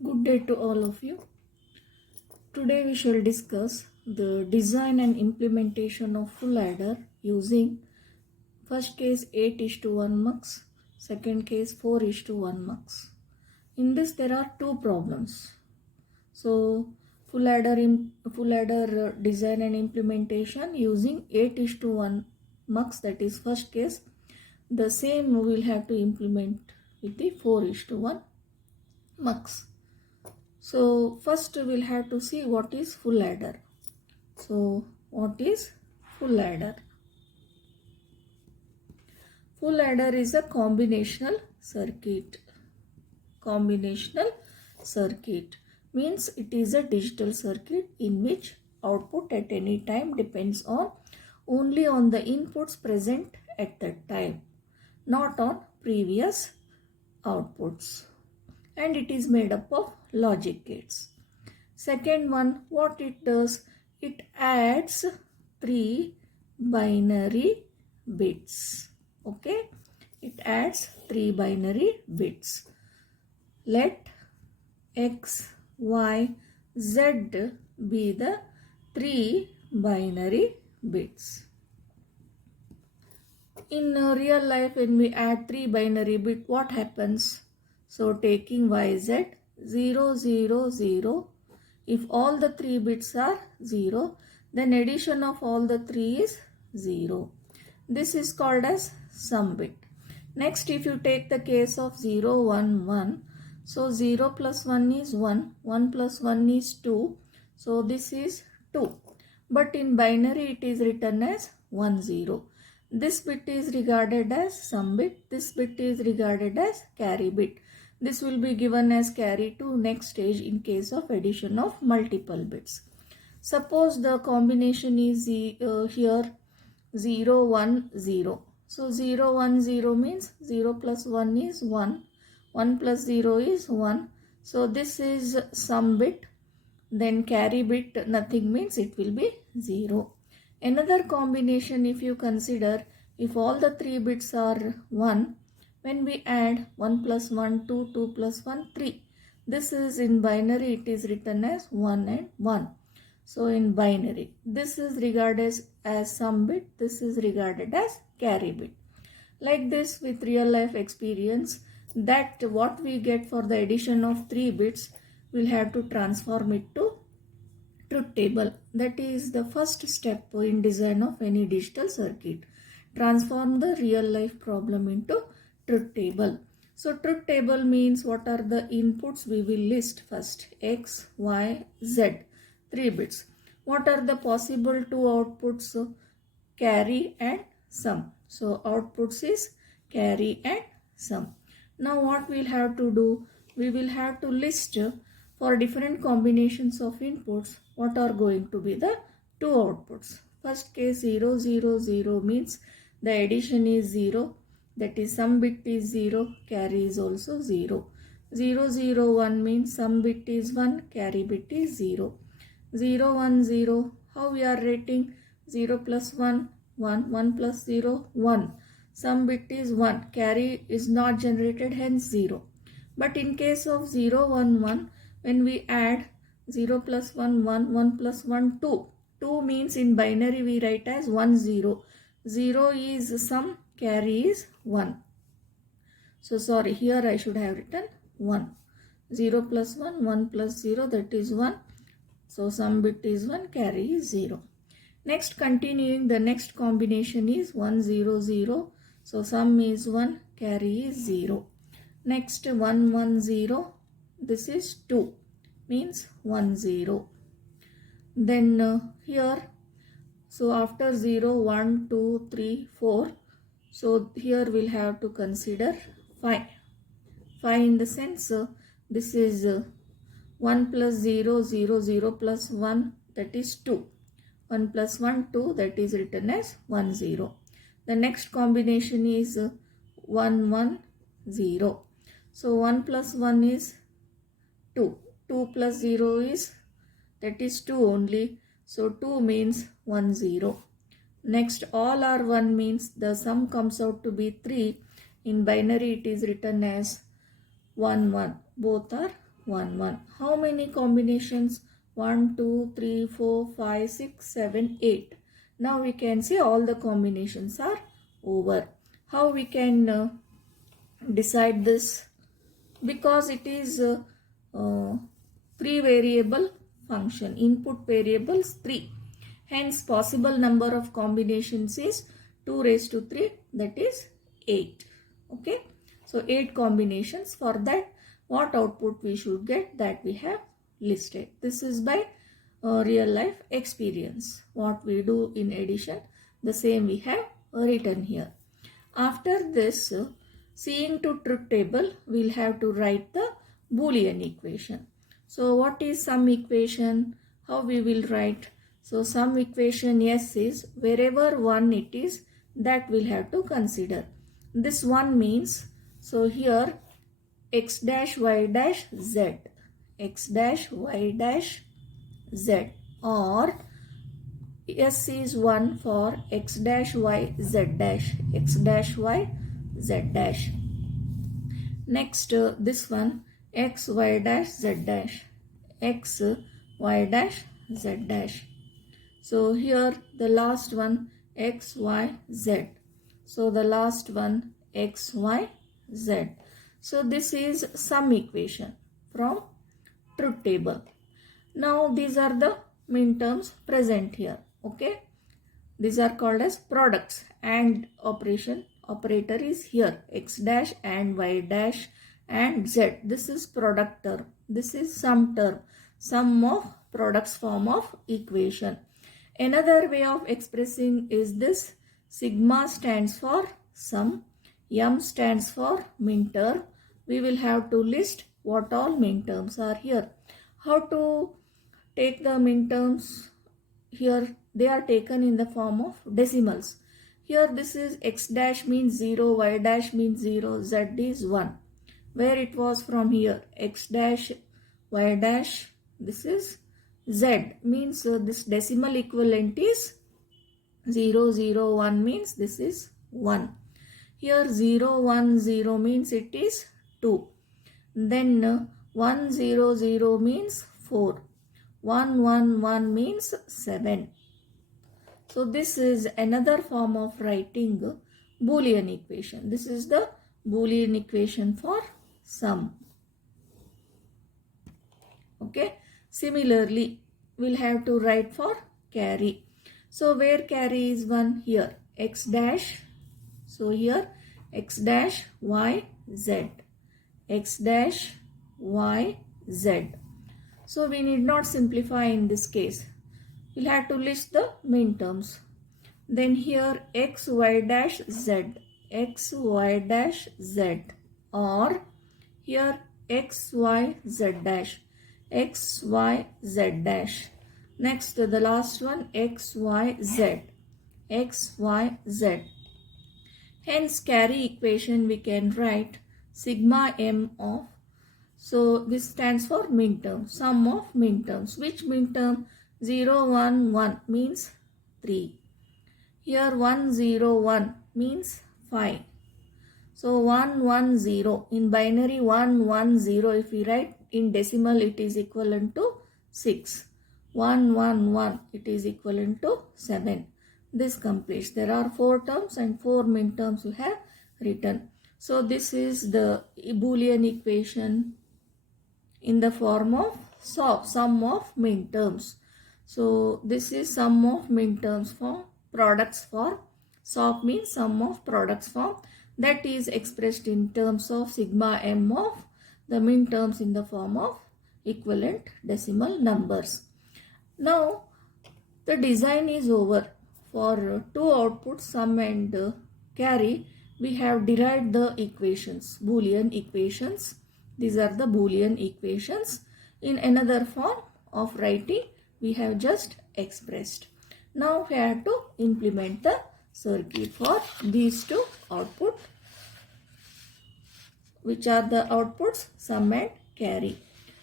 Good day to all of you. Today we shall discuss the design and implementation of full adder using first case 8:1 mux, second case 4:1 mux. In this there are two problems. So full adder design and implementation using 8:1 mux, that is first case. The same we will have to implement with the 4:1 mux. So first we'll have to see what is full adder. So what is full adder? Full adder is a combinational circuit. Combinational circuit means it is a digital circuit in which output at any time depends on only on the inputs present at that time, not on previous outputs, and it is made up of logic gates. Second one, what it does, it adds 3 binary bits. Okay, it adds 3 binary bits. Let x, y, z be the 3 binary bits. In real life, when we add 3 binary bit, what happens? So taking yz 0 0 0, if all the 3 bits are 0, then addition of all the 3 is 0. This is called as sum bit. Next, if you take the case of 0 1 1, so 0 plus 1 is 1, 1 plus 1 is 2, so this is 2. But in binary it is written as 1 0. This bit is regarded as sum bit, this bit is regarded as carry bit. This will be given as carry to next stage in case of addition of multiple bits. Suppose the combination is here 0 1 0. So 0 1 0 means 0 plus 1 is 1, 1 plus 0 is 1. So this is sum bit, then carry bit nothing means it will be 0. Another combination, if you consider, if all the 3 bits are 1, when we add 1 plus 1 2, 2 plus 1 3. This is in binary, it is written as 1 and 1. So in binary, this is regarded as sum bit, this is regarded as carry bit. Like this with real life experience, that what we get for the addition of 3 bits, we'll have to transform it to truth table. That is the first step in design of any digital circuit. Transform the real life problem into truth table. So truth table means what are the inputs we will list first, x, y, z, 3 bits. What are the possible 2 outputs? Carry and sum. So outputs is carry and sum. Now what we'll have to do, we will have to list for different combinations of inputs what are going to be the 2 outputs. First case 0 0 0 means the addition is 0, that is sum bit is 0, carry is also 0. 0 0 1 means sum bit is 1, carry bit is 0. 0 1 0, how we are rating? 0 plus 1 1, 1 plus 0 1. Sum bit is 1, carry is not generated, hence 0. But in case of 0 1 1, when we add 0 plus 1 1, 1 plus 1 2. 2 means in binary we write as 1 0. 0 is sum, carry is 1. So sorry, here I should have written 1. 0 plus 1, 1 plus 0, that is 1. So sum bit is 1, carry is 0. Next, continuing, the next combination is 1 0 0. So sum is 1, carry is 0. Next 1 1 0, this is 2, means 1 0. Then here, so after 0 1 2 3 4, so here we'll have to consider 5. 5 in the sense this is 1 plus 0 0 0 plus 1, that is 2. 1 plus 1 2, that is written as 1 0. The next combination is 1 1 0. So 1 plus 1 is 2. 2 plus 0 is, that is 2 only. So 2 means 1 0. Next, all are 1 means the sum comes out to be 3. In binary it is written as 1 1. Both are 1, 1. How many combinations? 1, 2, 3, 4, 5, 6, 7, 8. Now we can see all the combinations are over. How we can decide this? Because it is three variable function, input variables 3, hence possible number of combinations is 2 raised to 3, that is 8. Okay, so 8 combinations. For that, what output we should get, that we have listed. This is by real life experience. What we do in addition, the same we have written here. After this, seeing to truth table, we'll have to write the Boolean equation. So what is sum equation? How we will write? So sum equation, yes, is wherever 1 it is, that we'll have to consider. This 1 means, so here x dash y dash z, x dash y dash z, or S is 1 for x dash y z dash, x dash y z dash. Next, this one x y dash z dash, x y dash z dash. So here the last one x y z. So the last one x y z. So this is sum equation from truth table. Now these are the minterms present here. Okay, these are called as products, and operator is here, x dash and y dash and z. This is product term, this is sum term, sum of products form of equation. Another way of expressing is this: sigma stands for sum, m stands for minterm. We will have to list what all minterms are here. How to take the minterms? Here they are taken in the form of decimals. Here this is x dash means 0, y dash means 0, z is 1. Where it was from here, x dash, y dash, this is z, means this decimal equivalent is 0, 0, 1 means this is 1. Here 0, 1, 0 means it is 2. Then 1, 0, 0 means 4. 1, 1, 1 means 7. So this is another form of writing Boolean equation. This is the Boolean equation for sum. Okay. Similarly, we'll have to write for carry. So where carry is 1? Here x dash. So here x dash y z, x dash y z. So we need not simplify in this case. We'll have to list the minterms. Then here x y dash z, x y dash z, or here x y z dash, x y z dash. Next, the last one x y z, x y z. Hence carry equation we can write sigma m of, so this stands for minterm, sum of minterms. Which minterm? 0, 1, 1 means 3. Here 1, 0, 1 means 5. So 1, 1, 0. In binary 1, 1, 0, if we write in decimal, it is equivalent to 6. 1, 1, 1, it is equivalent to 7. This completes. There are 4 terms and 4 minterms we have written. So this is the Boolean equation in the form of sum of minterms. So this is sum of minterms for products form. SOP means sum of products form, that is expressed in terms of sigma m of the minterms in the form of equivalent decimal numbers. Now the design is over. For two outputs, sum and carry, we have derived the equations, Boolean equations. These are the Boolean equations. In another form of writing, we have just expressed. Now we have to implement the circuit for these two outputs, which are the outputs sum and carry.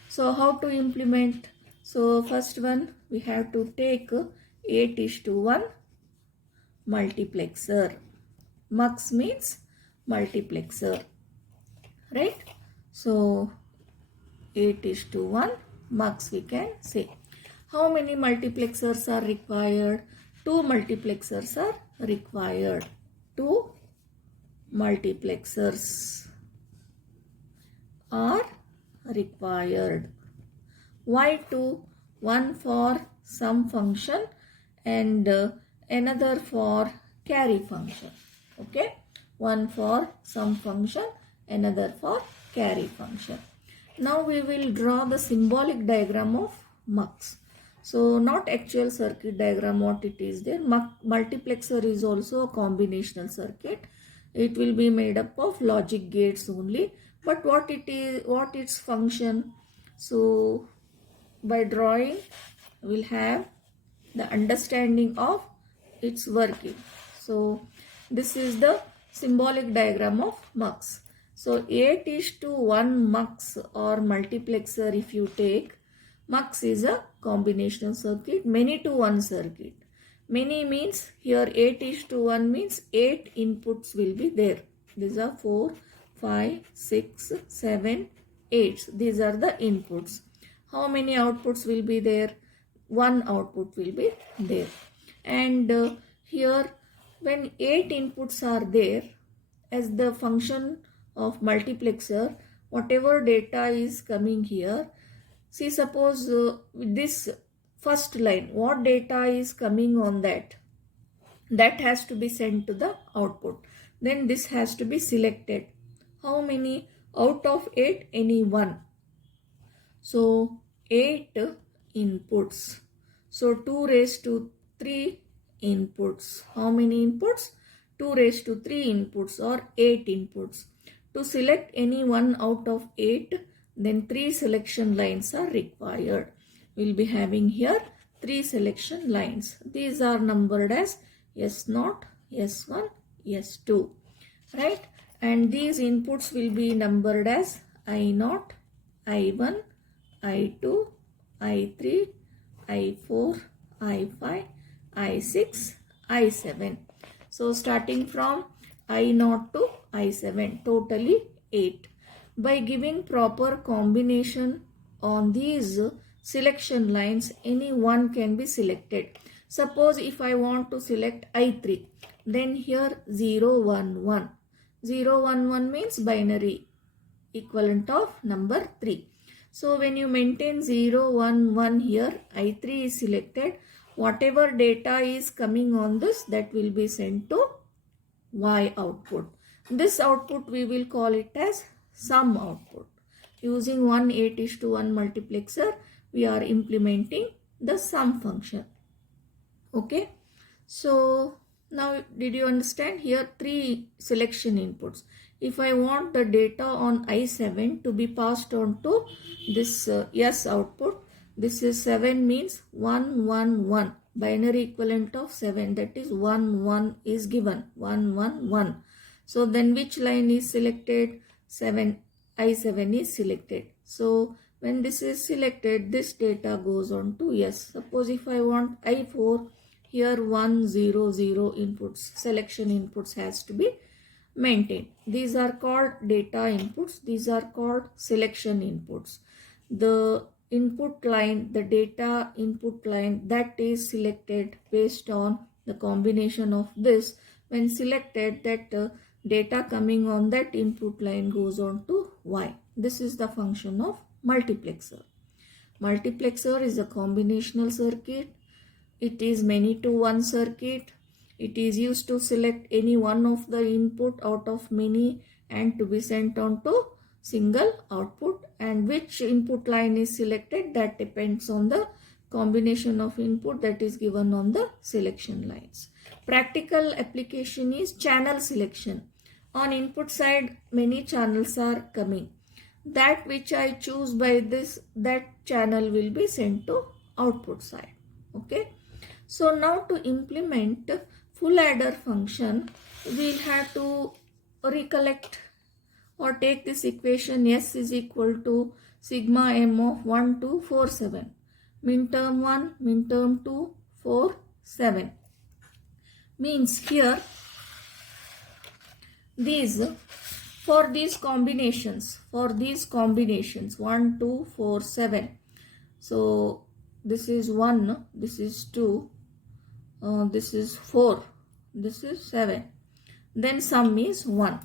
So how to implement? So first one, we have to take 8:1 multiplexer. MUX means multiplexer, right? So 8:1 mux we can say. How many multiplexers are required? 2 multiplexers are required. 2 multiplexers are required. Why 2? One for sum function and another for carry function. Okay, one for sum function, another for carry function. Now we will draw the symbolic diagram of MUX. So not actual circuit diagram what it is there. Multiplexer is also a combinational circuit. It will be made up of logic gates only. But what it is, what its function? So by drawing we'll have the understanding of its working. So this is the symbolic diagram of MUX. So 8:1 MUX or multiplexer if you take, MUX is a combinational circuit, many to one circuit. Many means here 8:1 means 8 inputs will be there. These are 4, 5, 6, 7, 8. These are the inputs. How many outputs will be there? One output will be there. And here when 8 inputs are there, as the function of multiplexer, whatever data is coming here, see suppose this first line, what data is coming on that has to be sent to the output. Then this has to be selected. How many? Out of 8, any one. So 8 inputs. So 2 raised to 3 inputs. How many inputs? 2 raised to 3 inputs or 8 inputs. To select any one out of 8, then 3 selection lines are required. We'll be having here 3 selection lines. These are numbered as S0, S1, S2. Right? And these inputs will be numbered as I0, I1, I2, I3, I4, I5, I6, I7. So starting from I0 to I7, totally 8. By giving proper combination on these selection lines, any one can be selected. Suppose if I want to select I3, then here 0, 1, 1. 0, 1, 1 means binary equivalent of number 3. So when you maintain 0, 1, 1 here, I3 is selected. Whatever data is coming on this, that will be sent to Y output. This output we will call it as sum output. Using 8:1 multiplexer, we are implementing the sum function. Okay. So now did you understand? Here 3 selection inputs. If I want the data on I7 to be passed on to this S output, this is 7 means 1, 1, 1. Binary equivalent of 7, that is 1, 1 is given. 1, 1, 1. So then which line is selected? 7, I7 is selected. So when this is selected, this data goes on to S. Suppose if I want I4, here 1, 0, 0 inputs, selection inputs has to be maintained. These are called data inputs. These are called selection inputs. The input line, the data input line, that is selected based on the combination of this. When selected, that data coming on that input line goes on to Y. This is the function of multiplexer. Multiplexer is a combinational circuit. It is many to one circuit. It is used to select any one of the input out of many and to be sent on to single output, and which input line is selected, that depends on the combination of input that is given on the selection lines. Practical application is channel selection. On input side, many channels are coming. That which I choose by this, that channel will be sent to output side. Okay. So now to implement full adder function, we'll have to recollect or take this equation S is equal to sigma m of 1 to 4, 7. Min term 1, min term 2, 4, 7. Means here these For these combinations 1, 2, 4, 7. So this is 1, this is 2, this is 4, this is 7. Then sum is 1.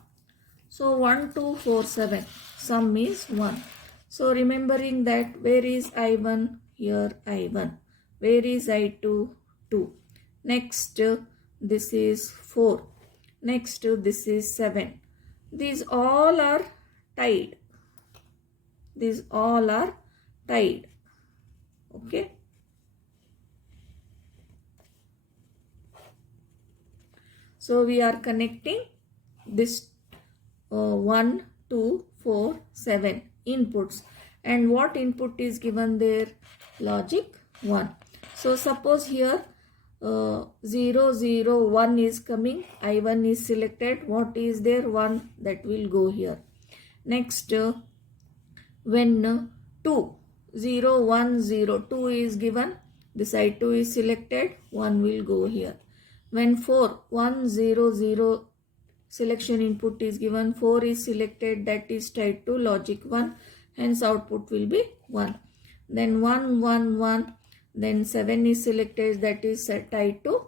So 1, 2, 4, 7. Sum is 1. So remembering that, where is I1? Here I1. Where is I2? 2. Next, this is 4. Next, this is 7. These all are tied. These all are tied. Okay. So we are connecting this 1, 2, 4, 7 inputs. And what input is given there? Logic 1. So suppose here 0, 0, 1 is coming. I1 is selected. What is there? 1. That will go here. Next, when 2, 0, 1, 0, 2 is given. This I2 is selected. 1 will go here. When 4, 1, 0, 0 selection input is given, 4 is selected, that is tied to logic 1, hence output will be 1. Then 1, 1, 1, then 7 is selected, that is tied to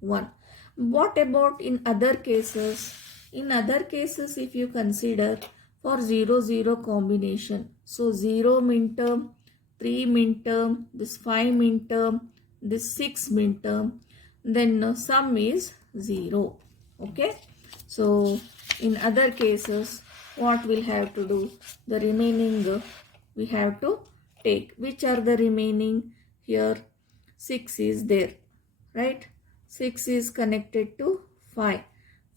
1. What about in other cases? In other cases, if you consider for 0, 0 combination, so 0 minterm, 3 minterm, this 5 minterm, this 6 minterm, then sum is 0. Okay. So in other cases, what we'll have to do? The remaining we have to take. Which are the remaining? Here 6 is there, right? 6 is connected to 5.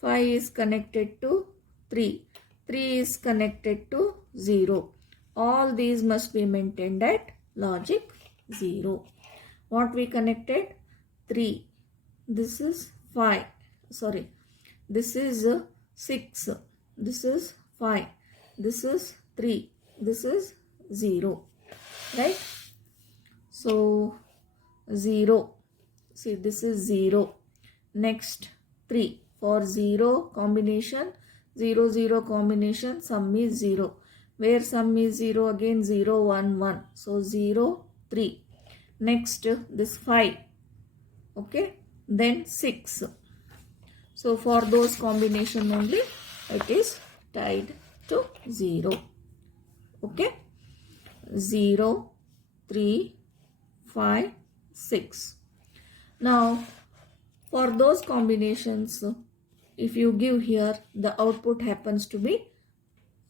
5 is connected to 3. 3 is connected to 0. All these must be maintained at logic 0. What we connected? 3. This is 5. Sorry. This is 6. This is 5. This is 3. This is 0. Right? So 0. See, this is 0. Next 3. For 0 combination, 0, 0 combination, sum is 0. Where sum is 0? Again 0, 1, 1. So 0, 3. Next this 5. Okay. Then 6. So for those combination only it is tied to 0. Okay. 0, 3, 5, 6. Now for those combinations, if you give here, the output happens to be,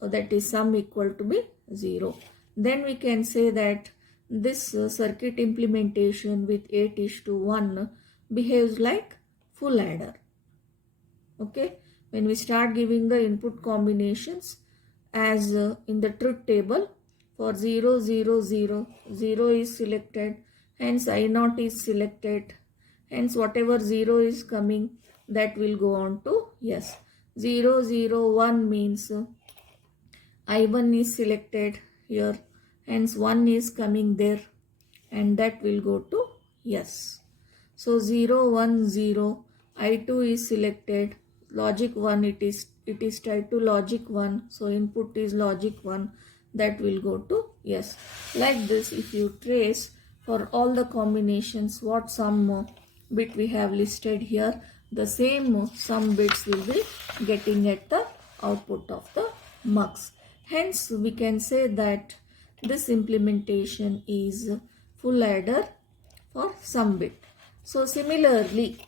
that is sum equal to be 0. Then we can say that this circuit implementation with 8:1 behaves like full adder. Okay, when we start giving the input combinations as in the truth table, for 0, 0, 0, 0 is selected, hence I0 is selected, hence whatever 0 is coming, that will go on to yes. 0, 0, 1 means I1 is selected here, hence 1 is coming there, and that will go to yes. So 0, 1, 0, I2 is selected, logic 1, it is tied to logic 1, so input is logic 1, that will go to yes. Like this, if you trace for all the combinations, what sum bit we have listed here, the same sum bits will be getting at the output of the MUX. Hence we can say that this implementation is full adder for sum bit. So similarly,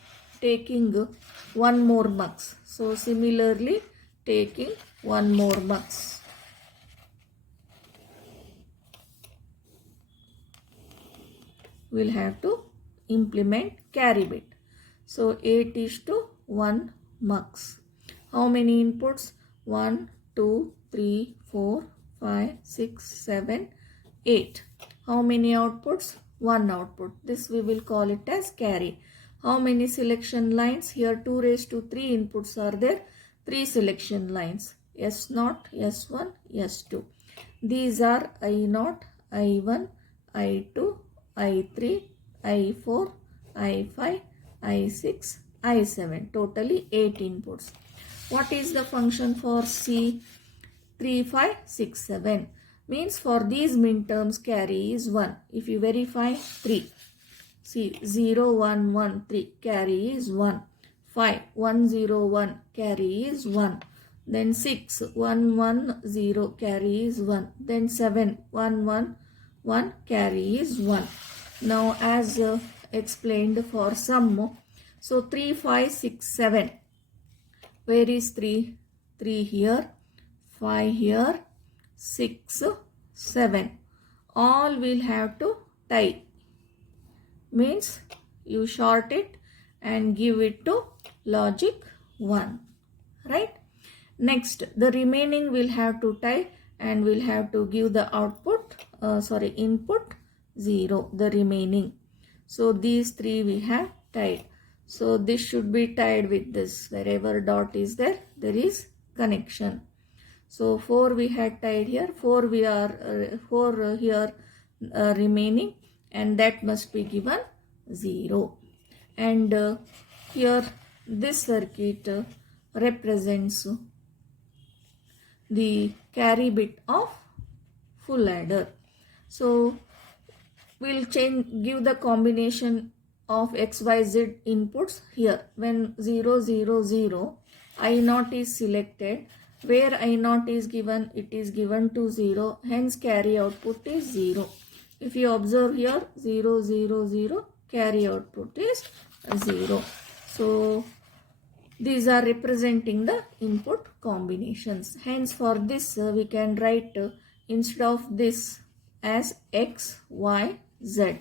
taking one more MUX. So similarly, taking one more MUX. We'll have to implement carry bit. So 8:1 MUX. How many inputs? 1, 2, 3, 4, 5, 6, 7, 8. How many outputs? 1 output. This we will call it as carry. How many selection lines? Here 2�3 inputs are there. 3 selection lines. S0, S1, S2. These are I0, I1, I2, I3, I4, I5, I6, I7. Totally 8 inputs. What is the function for C? 3, 5, 6, 7. Means for these minterms carry is 1. If you verify 3. See 0, 1, 1, 3 carry is 1. 5, 1, 0, 1 carry is 1. Then 6, 1, 1, 0 carry is 1. Then 7, 1, 1, 1 carry is 1. Now as explained for sum, so 3, 5, 6, 7. Where is 3? 3 here, 5 here, 6, 7. All will have to tie. Means you short it and give it to logic 1. Right? Next, the remaining will have to tie and will have to give the input 0, the remaining. So these 3 we have tied. So this should be tied with this. Wherever dot is there, there is connection. So 4 we had tied here, 4 here remaining, and that must be given 0. And here this circuit represents the carry bit of full adder. So we'll give the combination of XYZ inputs here. When 0, 0, 0, I0 is selected. Where I0 is given, it is given to 0. Hence carry output is 0. If you observe here 0, 0, 0, carry output is 0. So these are representing the input combinations. Hence for this we can write instead of this as X, Y, Z.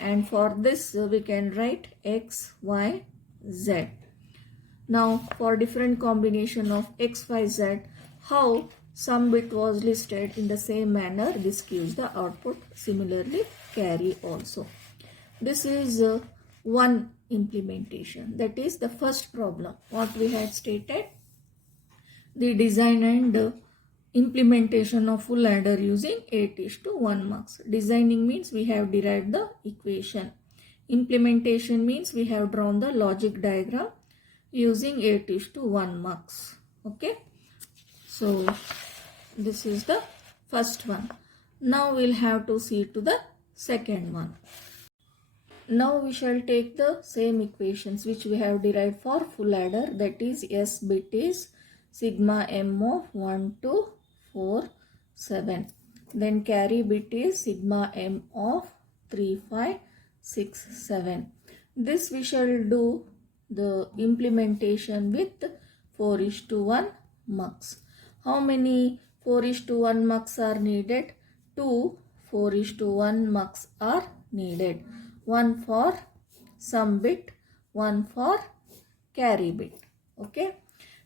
And for this we can write X, Y, Z. Now for different combination of X, Y, Z, how some bit was listed in the same manner, this gives the output. Similarly carry also. This is one implementation. That is the first problem. What we had stated, the design and implementation of full adder using 8:1 MUX. Designing means we have derived the equation. Implementation means we have drawn the logic diagram using 8:1 MUX. Okay. So this is the first one. Now we'll have to see to the second one. Now we shall take the same equations which we have derived for full adder, that is S bit is sigma m of 1, 2, 4, 7. Then carry bit is sigma m of 3, 5, 6, 7. This we shall do the implementation with 4:1 MUX. How many 4:1 MUX are needed? 2 4:1 MUX are needed. One for sum bit, one for carry bit. Okay.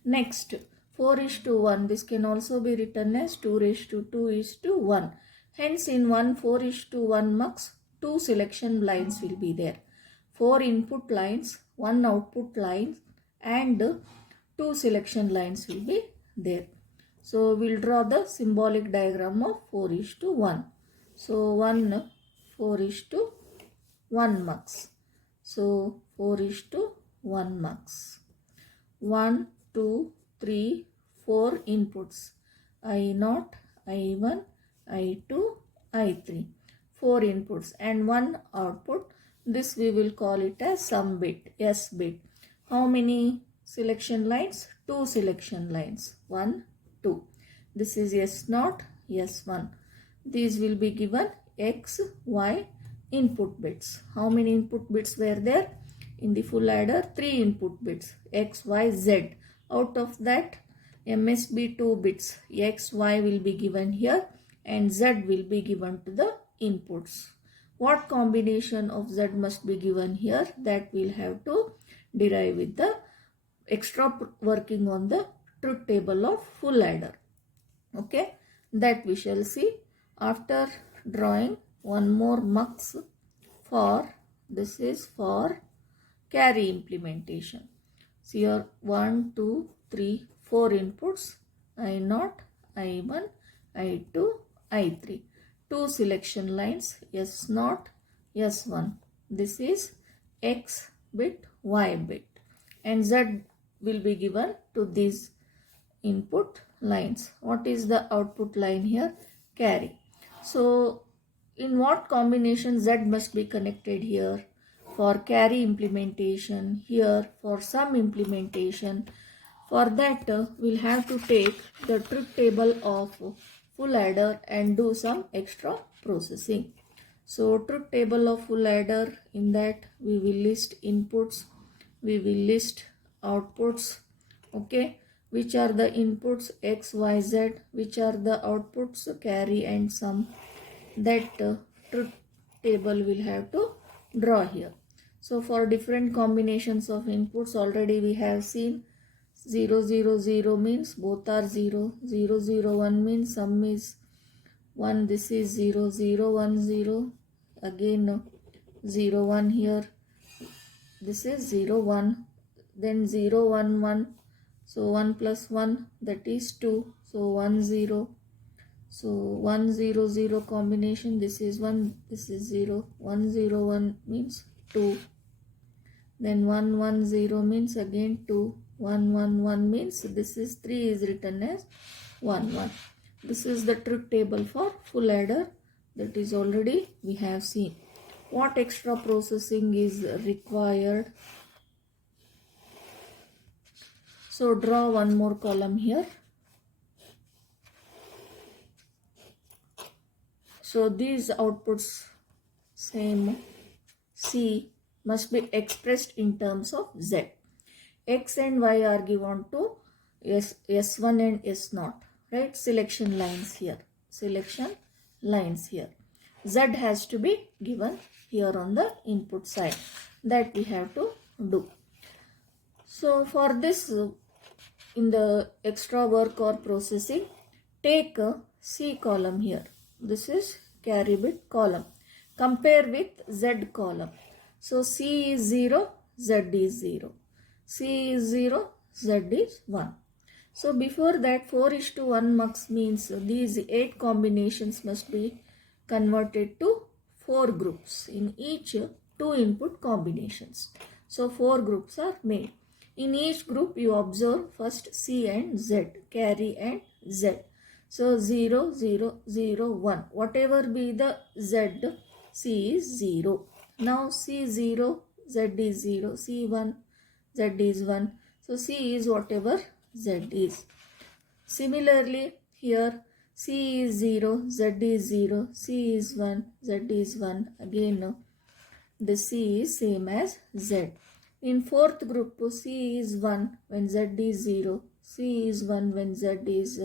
Next, 4:1. This can also be written as 2:2:1. Hence, in one 4:1 MUX, 2 selection lines will be there. 4 input lines, 1 output line, and 2 selection lines will be there. So we'll draw the symbolic diagram of 4:1. So 1 4:1 MUX. So 4:1 MUX. 1, 2, 3, 4 inputs. I0, I1, I2, I3. 4 inputs and 1 output. This we will call it as sum bit, S bit. How many selection lines? 2 selection lines. 1, 2. This is S0, S1. These will be given X, Y input bits. How many input bits were there? In the full adder, 3 input bits, X, Y, Z. Out of that, MSB 2 bits, X, Y will be given here and Z will be given to the inputs. What combination of Z must be given here? That we'll have to derive with the extra working on the truth table of full adder. Okay, that we shall see after drawing one more MUX for, this is for carry implementation. So here 1, 2, 3, 4 inputs, I0, I1, I2, I3. 2 selection lines, S0, S1. This is X bit, Y bit. And Z will be given to this input lines. What is the output line here? Carry. So in what combination Z must be connected here? For carry implementation, here for sum implementation. For that we'll have to take the truth table of full adder and do some extra processing. So truth table of full adder, in that we will list inputs, we will list outputs, okay, which are the inputs x, y, z, which are the outputs carry and sum. That truth table will have to draw here. So for different combinations of inputs already we have seen 0 0 0 means both are 0, 0 0 1 means sum is 1, this is 0 0 1 0, again 0 1 here, this is 0 1, then 0 1 1, so 1 plus 1, that is 2, so 1 0, so 1 0 0 combination, this is 1, this is 0, 1 0 1 means 2, then 1 1 0 means again 2, 1 1 1 means this is 3 is written as 1 1. This is the truth table for full adder, that is already we have seen. What extra processing is required? So draw one more column here. So these outputs, same C, must be expressed in terms of Z. X and Y are given to S1 and S0, right? Selection lines here. Selection lines here. Z has to be given here on the input side. That we have to do. So for this, in the extra work or processing, take a C column here. This is carry bit column. Compare with Z column. So C is 0, Z is 0. C is 0, Z is 1. So before that 4:1 MUX means these 8 combinations must be converted to 4 groups in each 2 input combinations. So 4 groups are made. In each group you observe first C and Z, carry and Z. So 0, 0, 0, 1. Whatever be the Z, C is 0. Now C 0, Z is 0, C 1, Z is 1. So C is whatever Z is. Similarly here C is 0, Z is 0, C is 1, Z is 1. Again the C is same as Z. In fourth group C is 1 when Z is 0, C is 1 when Z is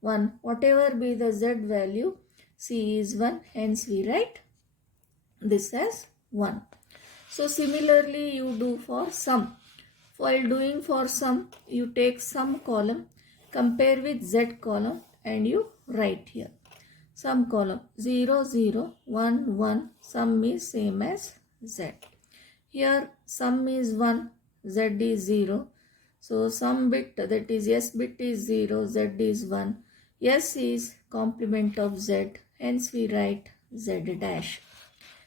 1. Whatever be the Z value, C is 1, hence we write this as 1. So similarly you do for sum. While doing for sum, you take sum column, compare with Z column and you write here. Sum column 0, 0, 1, 1, sum is same as Z. Here sum is 1, Z is 0. So sum bit, that is S bit is 0, Z is 1. S is complement of Z, hence we write Z dash.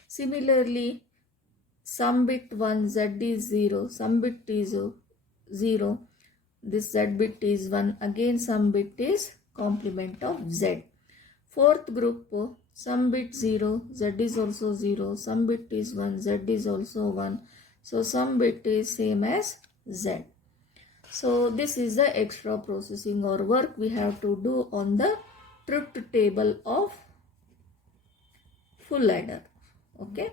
Similarly, sum bit 1, Z is 0, sum bit is 0, this Z bit is 1, again sum bit is complement of Z. Fourth group, sum bit 0, Z is also 0, sum bit is 1, Z is also 1, so sum bit is same as Z. So this is the extra processing or work we have to do on the truth table of full adder. Okay.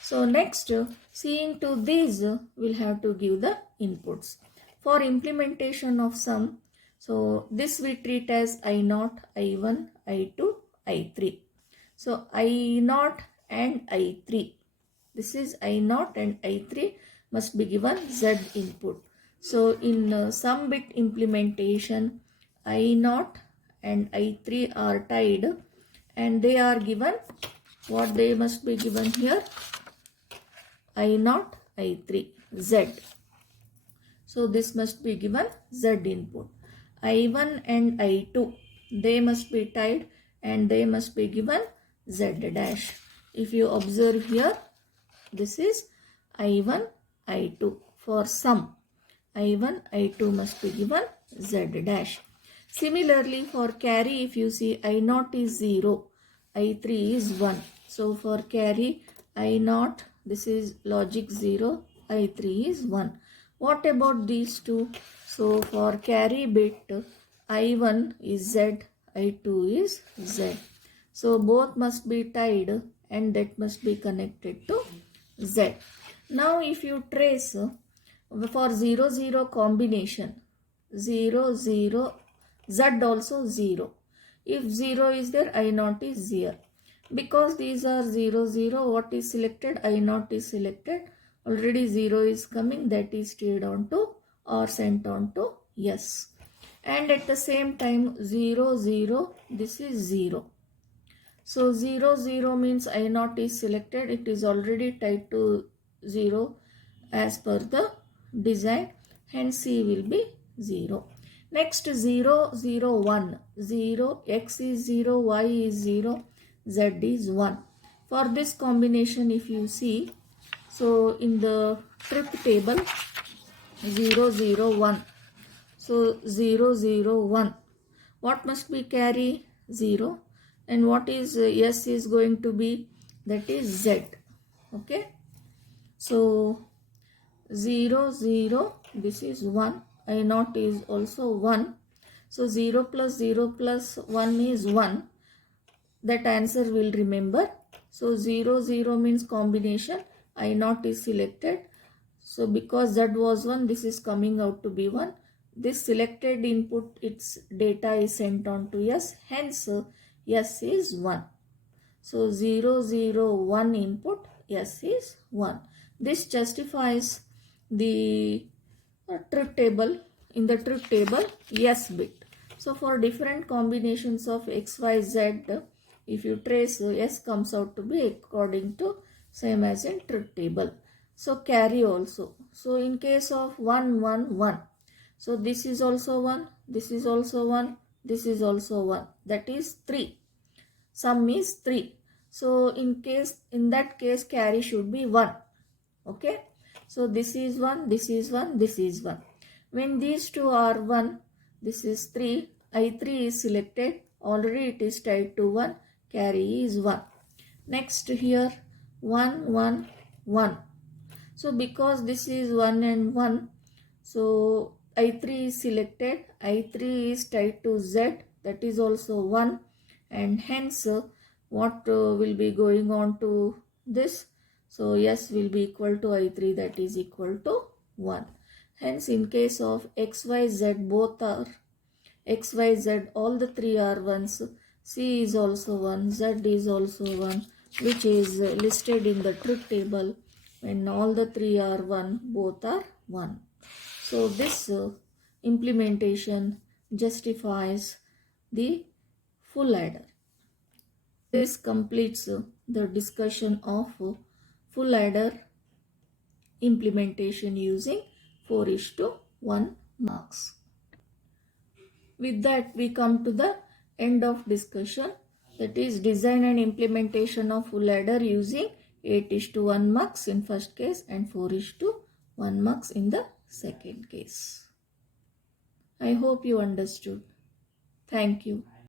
So next, seeing to these, we'll have to give the inputs. For implementation of sum, so this we treat as I0, I1, I2, I3. So I0 and I3. This is I0 and I3 must be given Z input. So in sum bit implementation, I0 and I3 are tied and they are given, what they must be given here? I0, I3, Z. So this must be given Z input. I1 and I2, they must be tied and they must be given Z dash. If you observe here, this is I1, I2 for sum. I1, I2 must be given Z dash. Similarly, for carry, if you see I0 is 0, I3 is 1. So for carry I0, this is logic 0, I3 is 1. What about these two? So for carry bit, I1 is Z, I2 is Z. So both must be tied and that must be connected to Z. Now if you trace for 0 0 combination, 0 0 Z also 0. If 0 is there, I0 is 0. Because these are 0 0, what is selected? I0 is selected. Already 0 is coming, that is stayed on to or sent on to yes. And at the same time 0 0, this is 0. So 0 0 means I0 is selected. It is already tied to 0 as per the design. Hence C will be 0. Next 0 0 1. 0, X is 0, Y is 0, Z is 1. For this combination if you see, so in the truth table 0 0 1. So 0 0 1. What must be carry? 0. And what is S is going to be? That is Z. Okay. So 0 0, this is 1. I0 is also 1. So 0 plus 0 plus 1 is 1. That answer will remember. So 0 0 means combination. I0 is selected. So because Z was 1, this is coming out to be 1. This selected input, its data is sent on to S. Hence S is 1. So 0 0 1 input, S is 1. This justifies the truth table. In the truth table, yes bit. So for different combinations of X, Y, Z, if you trace, S comes out to be according to same as in truth table. So carry also. So in case of 1 1 1. So this is also 1, this is also 1, this is also 1. That is 3. Sum is 3. So in that case carry should be 1. Okay. So this is 1, this is 1, this is 1. When these two are 1, this is 3, I3 is selected, already it is tied to 1, carry is 1. Next here 1 1 1. So because this is 1 and 1, so I3 is selected, I3 is tied to Z, that is also 1, and hence what will be going on to this? So S will be equal to I3, that is equal to 1. Hence in case of X, Y, Z, both are X, Y, Z, all the three are 1s. C is also 1, Z is also 1, which is listed in the truth table. When all the three are 1, both are 1. So this implementation justifies the full adder. This completes the discussion of full adder implementation using 4:1 MUX. With that, we come to the end of discussion, that is design and implementation of full adder using 8:1 MUX in first case and 4:1 MUX in the second case. I hope you understood. Thank you.